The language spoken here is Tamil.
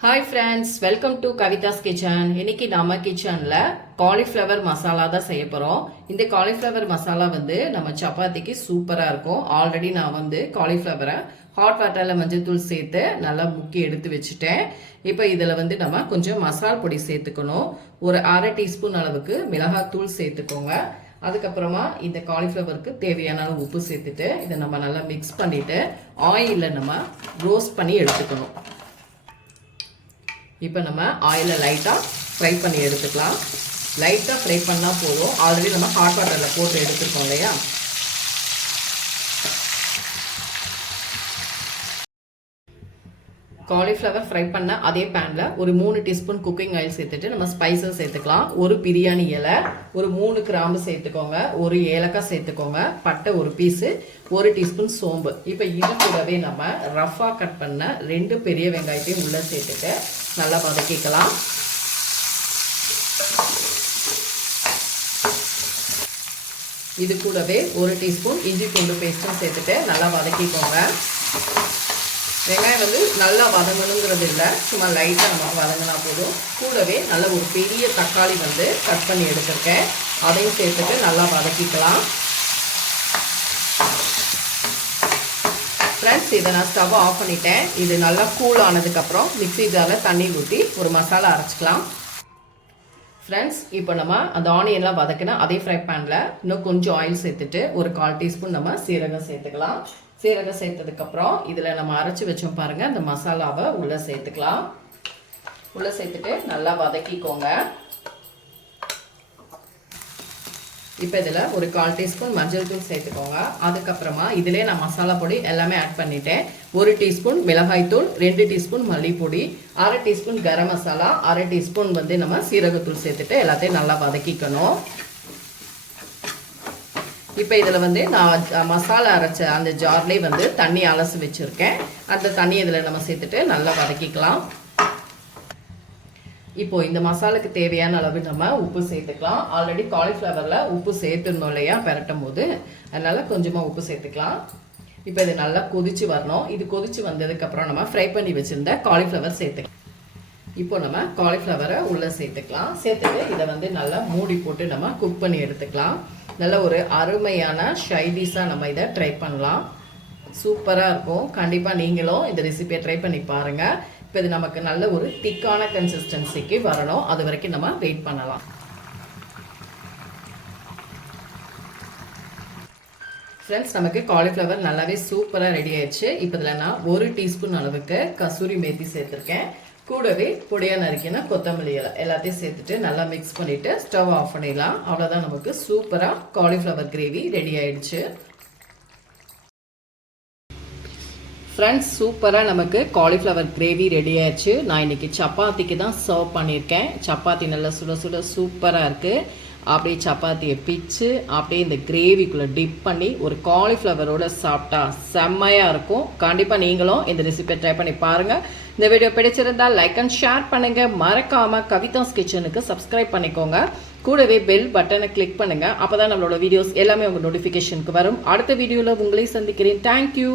Hi friends, welcome to Kavita's Kitchen. இன்னைக்கு நம்ம கிச்சன்ல காலிஃப்ளவர் மசாலா தான் செய்ய போறோம். இந்த காலிஃப்ளவர் மசாலா வந்து நம்ம சப்பாத்திக்கு சூப்பரா இருக்கும். ஆல்ரெடி நான் வந்து காலிஃப்ளவரை ஹாட் வாட்டர்ல மஞ்சள் தூள் சேர்த்து நல்லா முக்கி எடுத்து வச்சுட்டேன். இப்போ இதுல வந்து நம்ம கொஞ்சம் மசால் பொடி சேர்த்துக்கணும். ஒரு 1/2 டீஸ்பூன் அளவுக்கு மிளகாய் தூள் சேர்த்துக்கோங்க. அதுக்கப்புறமா இந்த காலிஃப்ளவருக்கு தேவையான அளவு உப்பு சேர்த்துட்டு இதை நம்ம நல்லா மிக்ஸ் பண்ணிட்டு ஆயில்ல நம்ம ரோஸ்ட் பண்ணி எடுத்துக்கணும். இப்போ நம்ம ஆயிலை லைட்டாக ஃப்ரை பண்ணி எடுத்துக்கலாம். லைட்டாக ஃப்ரை பண்ணால் போதும். ஆல்ரெடி நம்ம ஹாட் வாட்டரில் போட்டு எடுத்துருக்கோம் இல்லையா. காலிஃப்ளவர் ஃப்ரை பண்ண அதே பேனில் ஒரு 3 டீஸ்பூன் குக்கிங் ஆயில் சேர்த்துட்டு நம்ம ஸ்பைசஸ் சேர்த்துக்கலாம். ஒரு பிரியாணி இலை, ஒரு 3 கிராம்பு சேர்த்துக்கோங்க, ஒரு ஏலக்காய் சேர்த்துக்கோங்க, பட்டை ஒரு பீஸு, 1 டீஸ்பூன் சோம்பு. இப்போ இது கூடவே நம்ம ரஃபாக கட் பண்ண 2 பெரிய வெங்காயத்தையும் உள்ளே சேர்த்துட்டு நல்லா வதக்கிக்கலாம். இது கூடவே 1 டீஸ்பூன் இஞ்சி பூண்டு பேஸ்ட்டும் சேர்த்துட்டு நல்லா வதக்கிக்கோங்க. வெங்காயம் வந்து நல்லா வதங்கணுங்கிறது இல்லை, சும்மா லைட்டாக நம்ம வதங்கினா போதும். கூடவே நல்ல ஒரு பெரிய தக்காளி வந்து கட் பண்ணி எடுத்திருக்கேன், அதையும் சேர்த்துட்டு நல்லா வதக்கிக்கலாம். ஃப்ரெண்ட்ஸ், இதை நான் ஸ்டவ் ஆஃப் பண்ணிட்டேன். இது நல்லா கூல் ஆனதுக்கப்புறம் மிக்ஸி ஜாரில் தண்ணி ஊற்றி ஒரு மசாலா அரைச்சிக்கலாம். ஃப்ரெண்ட்ஸ், இப்போ நம்ம அந்த ஆனியன்லாம் வதக்கினா அதே ஃப்ரை பேனில் இன்னும் கொஞ்சம் ஆயில் சேர்த்துட்டு ஒரு 1/4 டீஸ்பூன் நம்ம சீரகம் சேர்த்துக்கலாம். சீரகம் சேர்த்ததுக்கப்புறம் இதில் நம்ம அரைச்சி வச்சோம் பாருங்கள், அந்த மசாலாவை உள்ளே சேர்த்துக்கலாம். உள்ளே சேர்த்துட்டு நல்லா வதக்கிக்கோங்க. இப்போ இதில் ஒரு 1/4 டீஸ்பூன் மஞ்சள் தூள் சேர்த்துக்கோங்க. அதுக்கப்புறமா இதிலே நான் மசாலா பொடி எல்லாமே ஆட் பண்ணிட்டேன். 1 டீஸ்பூன் மிளகாய் தூள், 2 teaspoon மல்லிப்பொடி, 1/2 teaspoon garam masala, 1/2 teaspoon வந்து நம்ம சீரகத்தூள் சேர்த்துட்டு எல்லாத்தையும் நல்லா வதக்கிக்கணும். இப்போ இதில் வந்து நான் மசாலா அரைச்ச அந்த ஜார்லேயே வந்து தண்ணி அலசி வச்சுருக்கேன். அந்த தண்ணி இதில் நம்ம சேர்த்துட்டு நல்லா வதக்கிக்கலாம். இப்போ இந்த மசாலுக்கு தேவையான அளவு நம்ம உப்பு சேர்த்துக்கலாம். ஆல்ரெடி காலிஃப்ளவரில் உப்பு சேர்த்துருந்தோம் இல்லையா பெரட்டும் போது, அதனால கொஞ்சமாக உப்பு சேர்த்துக்கலாம். இப்போ இது நல்லா கொதிச்சு வரணும். இது கொதிச்சு வந்ததுக்கப்புறம் நம்ம ஃப்ரை பண்ணி வச்சுருந்த காலிஃப்ளவர் சேர்த்துக்கலாம். இப்போ நம்ம காலிஃப்ளவரை உள்ளே சேர்த்துக்கலாம். சேர்த்துட்டு இதை வந்து நல்லா மூடி போட்டு நம்ம குக் பண்ணி எடுத்துக்கலாம். நல்ல ஒரு அருமையான ஷைடிஷாக நம்ம இதை ட்ரை பண்ணலாம். சூப்பராக இருக்கும். கண்டிப்பாக நீங்களும் இந்த ரெசிபியை ட்ரை பண்ணி பாருங்கள். இப்போ இது நமக்கு நல்ல ஒரு திக்கான கன்சிஸ்டன்சிக்கு வரணும். அது வரைக்கும் நம்ம வெயிட் பண்ணலாம். ஃப்ரெண்ட்ஸ், நமக்கு காலிஃப்ளவர் நல்லாவே சூப்பராக ரெடி ஆயிடுச்சு. இப்போ இதில் நான் 1 டீஸ்பூன் அளவுக்கு கசூரி மேத்தி சேர்த்துருக்கேன். கூடவே பொடியாக நறுக்கின கொத்தமல்லி இலை எல்லாத்தையும் சேர்த்துட்டு நல்லா மிக்ஸ் பண்ணிவிட்டு ஸ்டவ் ஆஃப் பண்ணிடலாம். அவ்வளோதான், நமக்கு சூப்பராக காலிஃப்ளவர் கிரேவி ரெடி ஆயிடுச்சு. ஃப்ரெண்ட்ஸ், சூப்பராக நமக்கு காலிஃப்ளவர் கிரேவி ரெடி ஆயிடுச்சு. நான் இன்றைக்கி சப்பாத்திக்கு தான் சர்வ் பண்ணியிருக்கேன். சப்பாத்தி நல்லா சுட சுட சூப்பராக இருக்குது. அப்படியே சப்பாத்தியை பிச்சு அப்படியே இந்த கிரேவிக்குள்ளே டிப் பண்ணி ஒரு காலிஃப்ளவரோடு சாப்பிட்டா செம்மையாக இருக்கும். கண்டிப்பாக நீங்களும் இந்த ரெசிபியை ட்ரை பண்ணி பாருங்கள். இந்த வீடியோ பிடிச்சிருந்தால் லைக் அண்ட் ஷேர் பண்ணுங்கள். மறக்காமல் கவிதாஸ் கிச்சனுக்கு சப்ஸ்கிரைப் பண்ணிக்கோங்க. கூடவே பெல் பட்டனை கிளிக் பண்ணுங்கள். அப்போ தான் நம்மளோட வீடியோஸ் எல்லாமே உங்கள் நோட்டிஃபிகேஷனுக்கு வரும். அடுத்த வீடியோவில் உங்களை சந்திக்கிறேன். தேங்க்யூ.